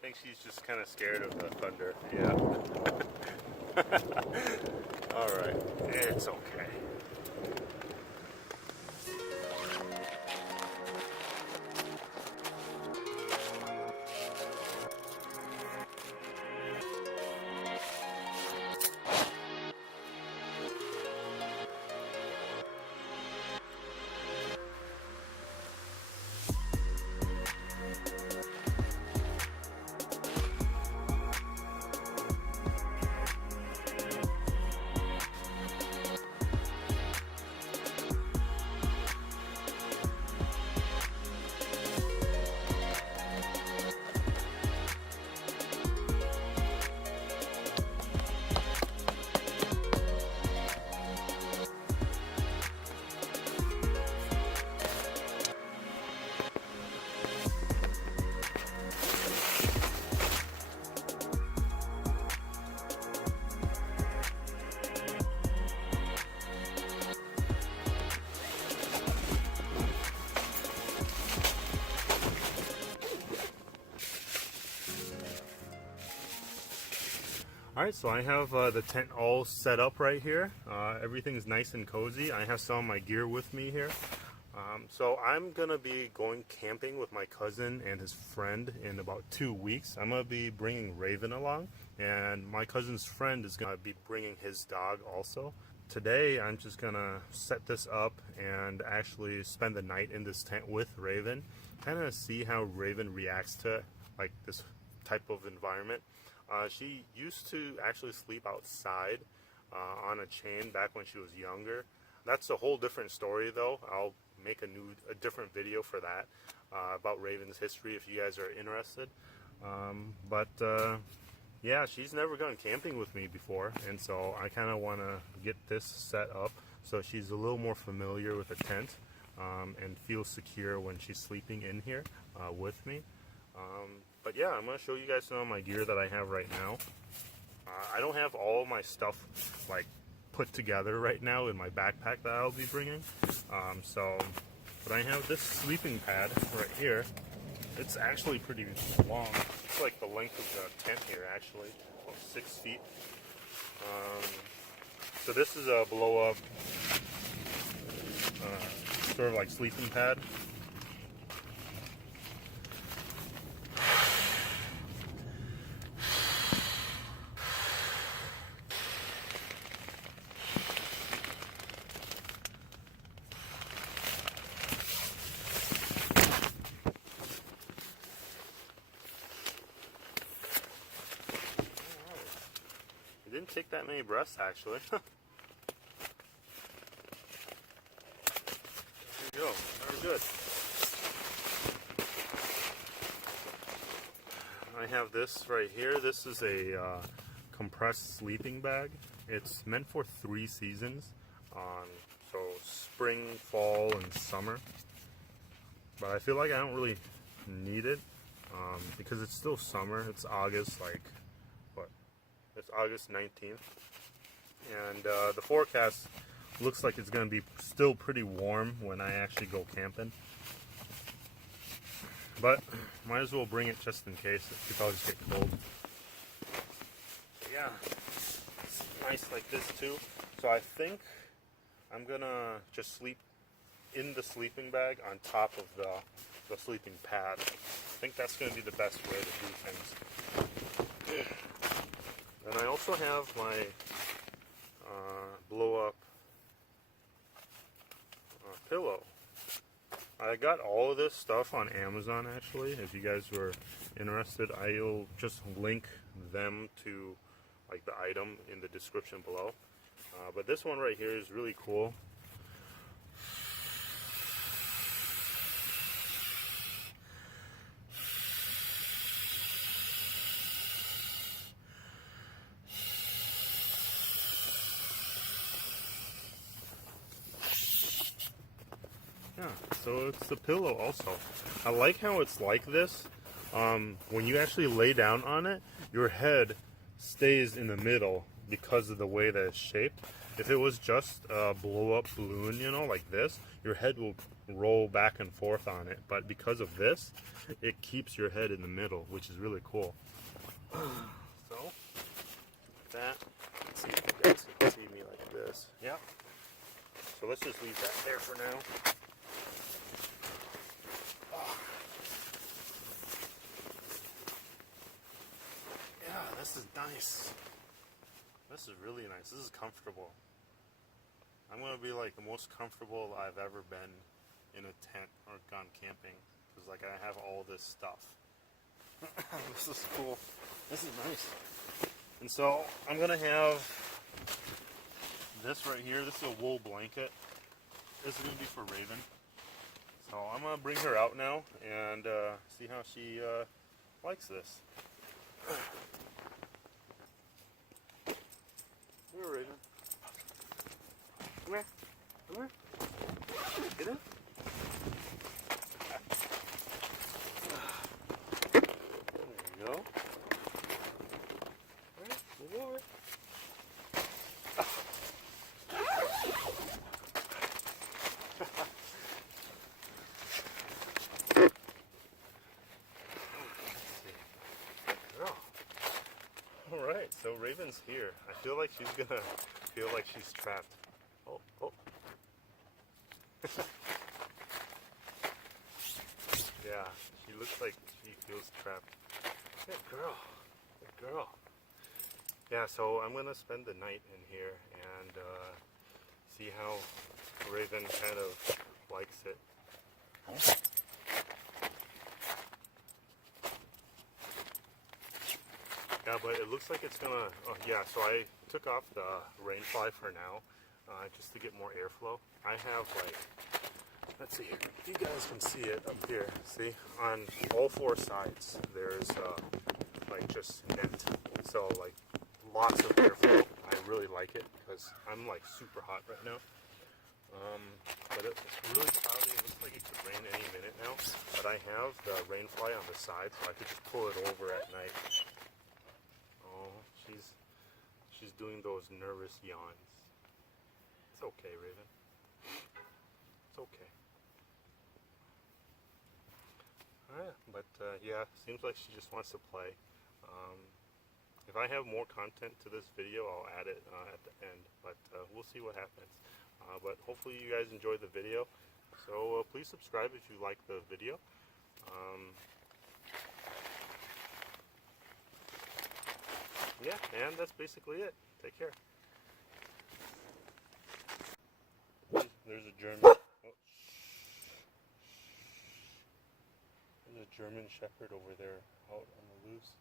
I think she's just kind of scared of the thunder. Yeah. Alright, it's okay. Alright, so I have the tent all set up right here. Everything's nice and cozy. I have some of my gear with me here. So I'm going to be going camping with my cousin and his friend in about 2 weeks. I'm going to be bringing Raven along, and my cousin's friend is going to be bringing his dog also. Today I'm just going to set this up and actually spend the night in this tent with Raven. Kind of see how Raven reacts to like this type of environment. She used to actually sleep outside on a chain back when she was younger. That's a whole different story though. I'll make a different video for that about Raven's history if you guys are interested. Yeah, she's never gone camping with me before, and so I kind of want to get this set up so she's a little more familiar with the tent and feels secure when she's sleeping in here with me. But yeah, I'm going to show you guys some of my gear that I have right now. I don't have all my stuff like put together right now in my backpack that I'll be bringing. But I have this sleeping pad right here. It's actually pretty long. It's like the length of the tent here actually, about 6 feet. So this is a blow up sort of like sleeping pad. It didn't take that many breaths actually. There you go, very good. I have this right here. This is a compressed sleeping bag. It's meant for 3 seasons, so spring, fall, and summer. But I feel like I don't really need it because it's still summer. It's August, like what? It's August 19th, and the forecast looks like it's going to be still pretty warm when I actually go camping. But might as well bring it just in case. It could always get cold. Yeah, it's nice like this too. So I think I'm gonna just sleep in the sleeping bag on top of the sleeping pad. I think that's gonna be the best way to do things. And I also have my blow up pillow. I got all of this stuff on Amazon actually. If you guys were interested, I'll just link them to like the item in the description below. But this one right here is really cool. Yeah, so it's the pillow also. I like how it's like this. When you actually lay down on it, your head stays in the middle because of the way that it's shaped. If it was just a blow up balloon, you know, like this, your head will roll back and forth on it. But because of this, it keeps your head in the middle, which is really cool. So, that, let's see if you guys can see me like this. Yeah. So let's just leave that there for now. Yeah, this is nice. This is really nice. This is comfortable. I'm going to be like the most comfortable I've ever been in a tent or gone camping. Because like I have all this stuff. This is cool. This is nice. And so I'm going to have this right here. This is a wool blanket. This is going to be for Raven. So I'm going to bring her out now and see how she likes this. Come here, Raven. Come here. Come here. Get in. There you go. Alright, move over. Alright, so Raven's here. I feel like she's gonna feel like she's trapped. Oh, oh. Yeah, she looks like she feels trapped. Good girl. Good girl. Yeah, so I'm gonna spend the night in here and see how Raven kind of likes it. Yeah, but it looks like it's gonna, yeah, so I took off the rain fly for now, just to get more airflow. I have like, let's see, if you guys can see it up here, see, on all four sides, there's like just net, so like lots of airflow. I really like it, because I'm like super hot right now. But it's really cloudy, it looks like it could rain any minute now, but I have the rain fly on the side, so I could just pull it over at night. She's doing those nervous yawns. It's okay, Raven. It's okay. Alright, but yeah, seems like she just wants to play. If I have more content to this video, I'll add it at the end, but we'll see what happens. But hopefully you guys enjoyed the video. So please subscribe if you like the video. Yeah, and that's basically it. Take care. There's a German. Oh. There's a German Shepherd over there out on the loose.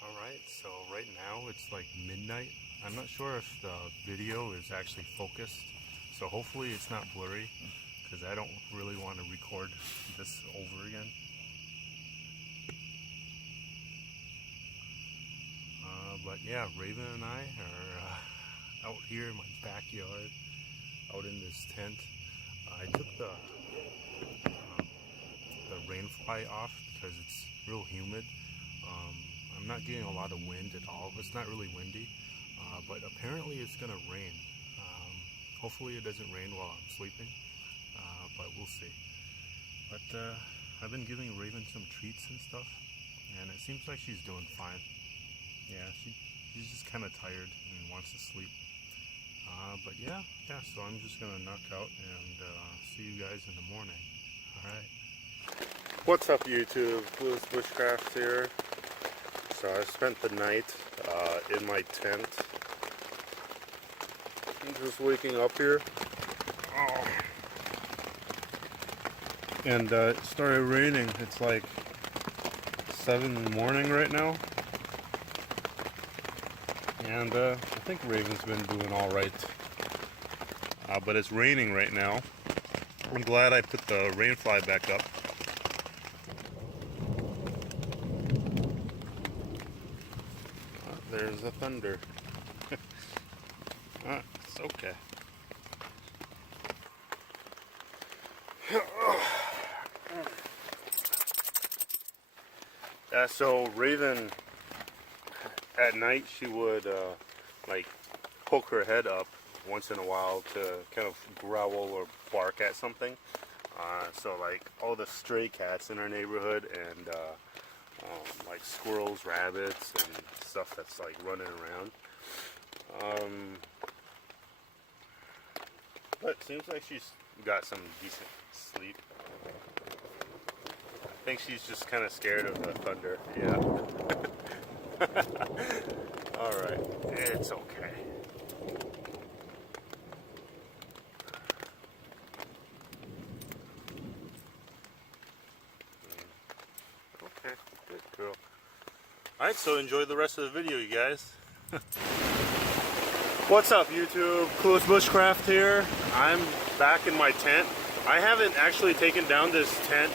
Alright, so right now it's like midnight. I'm not sure if the video is actually focused, so hopefully it's not blurry, because I don't really want to record this over again. But yeah, Raven and I are out here in my backyard, out in this tent. I took the rain fly off because it's real humid. I'm not getting a lot of wind at all. It's not really windy, but apparently it's gonna rain. Hopefully it doesn't rain while I'm sleeping, but we'll see. But I've been giving Raven some treats and stuff, and it seems like she's doing fine. Yeah, she's just kind of tired and wants to sleep. But yeah, so I'm just gonna knock out and see you guys in the morning. Alright. What's up, YouTube? Clueless Bushcraft here. So I spent the night in my tent. I'm just waking up here. Oh. And it started raining. It's like 7 in the morning right now. And I think Raven's been doing alright. But it's raining right now. I'm glad I put the rain fly back up. There's the thunder. It's okay. Yeah, so Raven at night she would like poke her head up once in a while to kind of growl or bark at something. So like all the stray cats in our neighborhood and like squirrels, rabbits, and stuff that's like running around. But it seems like she's got some decent sleep. I think she's just kind of scared of the thunder. Yeah. Alright, it's okay. Okay, good girl. Alright, so enjoy the rest of the video, you guys. What's up, YouTube? Clueless Bushcraft here. I'm back in my tent. I haven't actually taken down this tent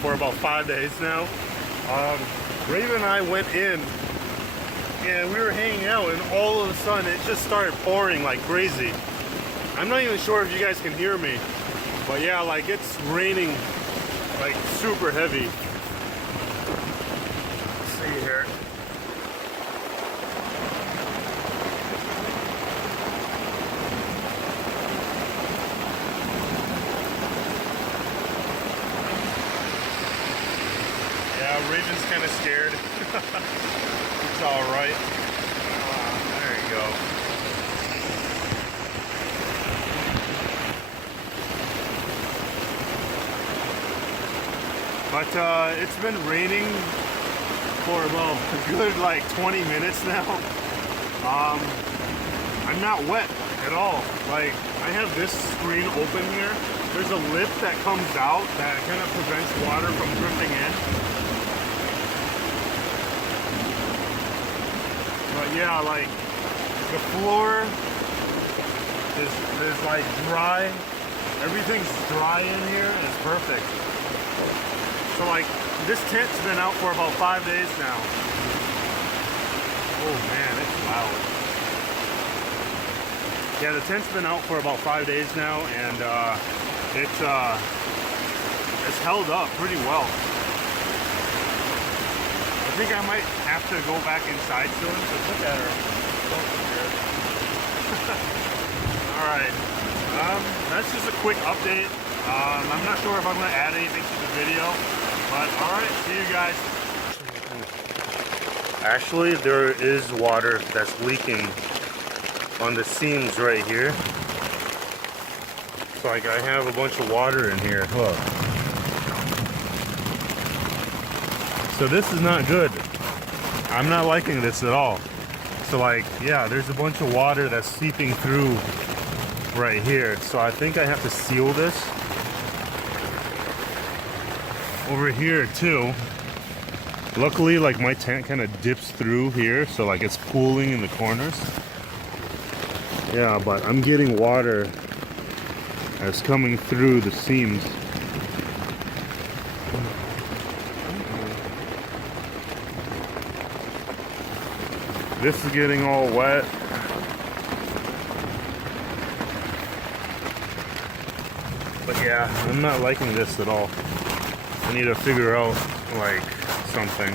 for about 5 days now. Raven and I went in and we were hanging out, and all of a sudden it just started pouring like crazy. I'm not even sure if you guys can hear me, but yeah, like it's raining like super heavy. Let's see here. Raven's kind of scared. It's all right. There you go. But it's been raining for about a good like 20 minutes now. I'm not wet at all. Like, I have this screen open here. There's a lip that comes out that kind of prevents water from dripping in. But yeah, like the floor is like dry. Everything's dry in here and it's perfect. So like this tent's been out for about 5 days now. Oh man, it's loud. Yeah, the tent's been out for about 5 days now, and it's held up pretty well. I think I might have to go back inside soon, so look at her. Alright, that's just a quick update. I'm not sure if I'm going to add anything to the video, but alright, see you guys. Actually, there is water that's leaking on the seams right here. It's like I have a bunch of water in here. Look. So this is not good. I'm not liking this at all. So like, yeah, there's a bunch of water that's seeping through right here. So I think I have to seal this over here too. Luckily, like my tent kind of dips through here, so like it's pooling in the corners. Yeah, but I'm getting water that's coming through the seams. This is getting all wet. But yeah, I'm not liking this at all. I need to figure out like something.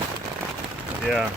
Yeah.